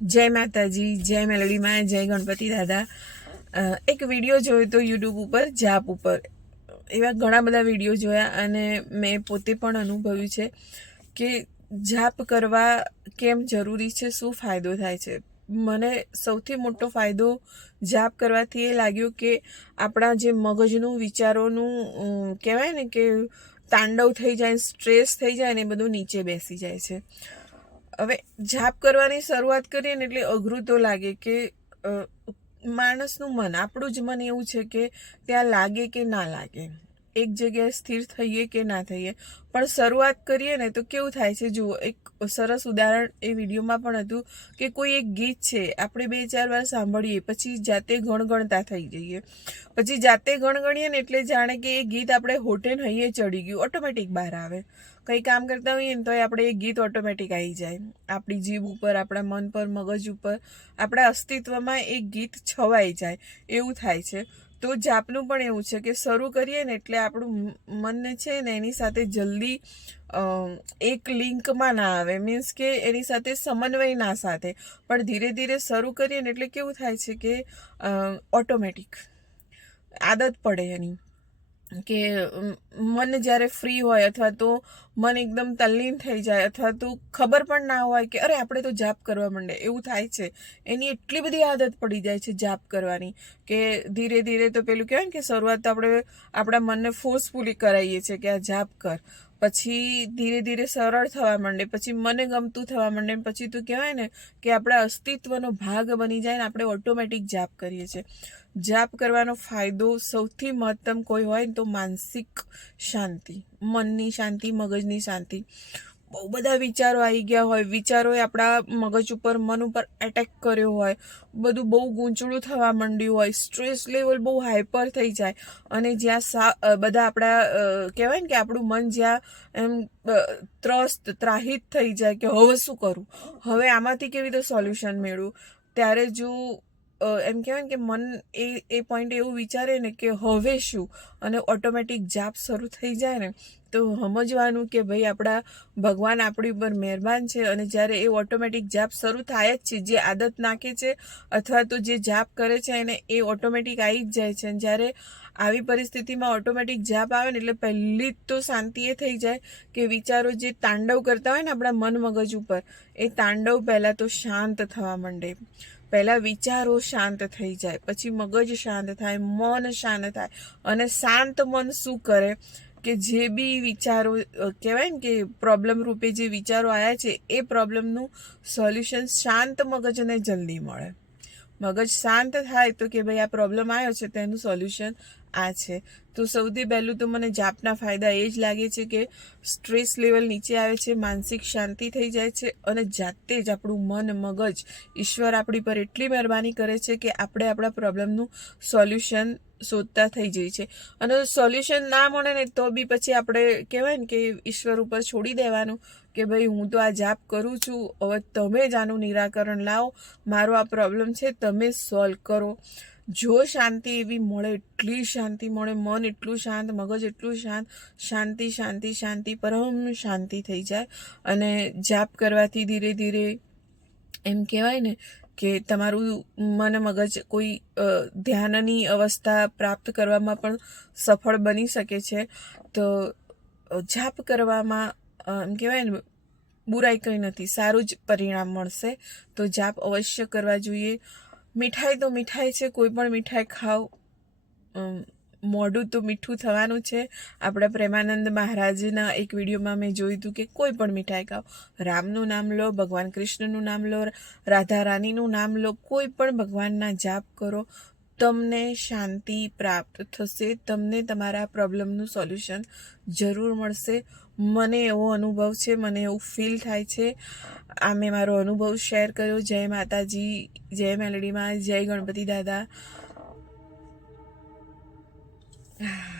જય માતાજી, જય મેલડીમાં જય ગણપતિ દાદા. એક વીડિયો જોયો તો યુટ્યુબ ઉપર, જાપ ઉપર. એવા ઘણા બધા વીડિયો જોયા અને મેં પોતે પણ અનુભવ્યું છે કે જાપ કરવા કેમ જરૂરી છે, શું ફાયદો થાય છે. મને સૌથી મોટો ફાયદો જાપ કરવાથી એ લાગ્યો કે આપણા જે મગજનું, વિચારોનું કહેવાય ને કે તાંડવ થઈ જાય, સ્ટ્રેસ થઈ જાય ને એ બધું નીચે બેસી જાય છે. હવે જાપ કરવાની શરૂઆત કરીએ ને એટલે અઘરું તો લાગે કે માણસનું મન, આપણું જ મન એવું છે કે ત્યાં લાગે કે ના લાગે. એક જગ્યાએ સ્થિર થઈએ કે ના થઈએ. પણ શરૂઆત કરીએ ને તો કેવું થાય છે? જુઓ, એક સરસ ઉદાહરણ એ વિડીયોમાં પણ હતું કે કોઈ એક ગીત છે, આપણે બે ચાર વાર સાંભળીએ, પછી જાતે ગણગણતા થઈ જઈએ. પછી જાતે ગણગણીએ ને એટલે જાણે કે એ ગીત આપણે હોટે હૈયે ચડી ગયું, ઓટોમેટિક બહાર આવે. કંઈ કામ કરતા હોઈએ ને તો આપણે એ ગીત ઓટોમેટિક આવી જાય. આપણી જીભ ઉપર, આપણા મન પર, મગજ ઉપર, આપણા અસ્તિત્વમાં એ ગીત છવાઈ જાય. એવું થાય છે. તો જાપનું પણ એવું છે કે શરૂ કરીએ ને એટલે આપણું મનને છે ને એની સાથે જલ્દી એક લિંકમાં ના આવે. મીન્સ કે એની સાથે સમન્વય ના સાથે. પણ ધીરે ધીરે શરૂ કરીએ ને એટલે કેવું થાય છે કે ઓટોમેટિક આદત પડે એની. કે મન જ્યારે ફ્રી હોય અથવા તો મન એકદમ તલ્લીન થઈ જાય અથવા તો ખબર પણ ના હોય કે, અરે, આપણે તો જાપ કરવા માંડે. એવું થાય છે. એની એટલી બધી આદત પડી જાય છે જાપ કરવાની કે ધીરે ધીરે તો પેલું કહેવાય ને કે શરૂઆત આપણે, આપણા મનને ફોર્સફુલી કરાવીએ છીએ કે આ જાપ કર. પછી ધીરે ધીરે સરળ થવા માંડે, પછી મને ગમતું થવા માંડે પછી તું કહેવાય ને કે આપણા અસ્તિત્વનો ભાગ બની જાય ને આપણે ઓટોમેટિક જાપ કરીએ છીએ. જાપ કરવાનો ફાયદો સૌથી મહત્તમ કોઈ હોય ને તો માનસિક શાંતિ, મનની શાંતિ, મગજની શાંતિ. બહુ બધા વિચારો આવી ગયા હોય. વિચારોએ આપણા મગજ ઉપર, મન ઉપર એટેક કર્યો હોય. બધું બહુ ગૂંચળું થવા માંડ્યું હોય. સ્ટ્રેસ લેવલ બહુ હાઈપર થઈ જાય. અને જ્યાં સા બધા આપણા કહેવાય ને કે આપણું મન જ્યાં એમ ત્રસ્ત, ત્રાહિત થઈ જાય કે હવે શું કરું? હવે આમાંથી કેવી રીતે સોલ્યુશન મેળવું? ત્યારે જો એમ કહેવાય ને કે મન એ એ પોઈન્ટ એવું વિચારે ને કે હવે શું? અને ઓટોમેટિક જાપ શરૂ થઈ જાય ને તો સમજવાનું કે ભાઈ આપણા ભગવાન આપણી ઉપર મહેરબાન છે અને જ્યારે એ ઓટોમેટિક જાપ શરૂ થાય જ છે, જે આદત નાખે છે અથવા તો જે જાપ કરે છે એને એ ઓટોમેટિક આવી જ જાય છે. અને જ્યારે આવી પરિસ્થિતિમાં ઓટોમેટિક જાપ આવે ને એટલે પહેલી જ તો શાંતિ એ થઈ જાય કે વિચારો જે તાંડવ કરતા હોય ને આપણા મન મગજ ઉપર, એ તાંડવ પહેલાં તો શાંત થવા માંડે. પહેલાં વિચારો શાંત થઈ જાય, પછી મગજ શાંત થાય, મન શાંત થાય. અને શાંત મન શું કરે? કે જે બી વિચારો કહેવાય ને કે પ્રોબ્લેમ રૂપે જે વિચારો આવ્યા છે, એ પ્રોબ્લેમનું સોલ્યુશન શાંત મગજને જલ્દી મળે. મગજ શાંત થાય તો કે ભાઈ આ પ્રોબ્લેમ આવ્યો છે તેનું સોલ્યુશન આ છે. તો સૌથી પહેલું તો મને જાપના ફાયદા એ જ લાગે છે કે સ્ટ્રેસ લેવલ નીચે આવે છે, માનસિક શાંતિ થઈ જાય છે અને જાતે જ આપણું મન, મગજ, ઈશ્વર આપણી પર એટલી મહેરબાની કરે છે કે આપણે આપણા પ્રોબ્લેમનું સોલ્યુશન શોધતા થઈ જઈ છે. અને સોલ્યુશન ના મળે ને તો બી પછી આપણે કહેવાય ને કે ઈશ્વર ઉપર છોડી દેવાનું કે ભાઈ હું તો આ જાપ કરું છું, હવે તમે જ આનું નિરાકરણ લાવો. મારો આ પ્રોબ્લેમ છે, તમે સોલ્વ કરો. જો શાંતિ એવી મળે, એટલી શાંતિ મળે, મન એટલું શાંત, મગજ એટલું શાંત, શાંતિ શાંતિ શાંતિ, પરમ શાંતિ થઈ જાય. અને જાપ કરવાથી ધીરે ધીરે એમ કહેવાય ને કે તમારું મન મગજ કોઈ ધ્યાનની અવસ્થા પ્રાપ્ત કરવામાં પણ સફળ બની શકે છે. તો જાપ કરવામાં એમ કહેવાય ને બુરાઈ કંઈ નથી સારું જ પરિણામ મળશે. તો જાપ અવશ્ય કરવા જોઈએ. મીઠાઈ તો મીઠાઈ છે કોઈ પણ મીઠાઈ અમ, મોઢું તો મીઠું થવાનું છે. આપણા પ્રેમાનંદ મહારાજના એક વિડીયોમાં મેં જોયું હતું કે કોઈ પણ મીઠાઈ ખાઓ. રામનું નામ લો, ભગવાન કૃષ્ણનું નામ લો, રાધા રાણીનું નામ લો, કોઈ પણ ભગવાનના જાપ કરો, તમને શાંતિ પ્રાપ્ત થશે, તમને તમારા પ્રોબ્લેમનું સોલ્યુશન જરૂર મળશે. મને એવો અનુભવ છે, મને એવું ફીલ થાય છે. આ મેં મારો અનુભવ શેર કર્યો. જય માતાજી, જય મેલડીમાં, જય ગણપતિ દાદા. Yeah.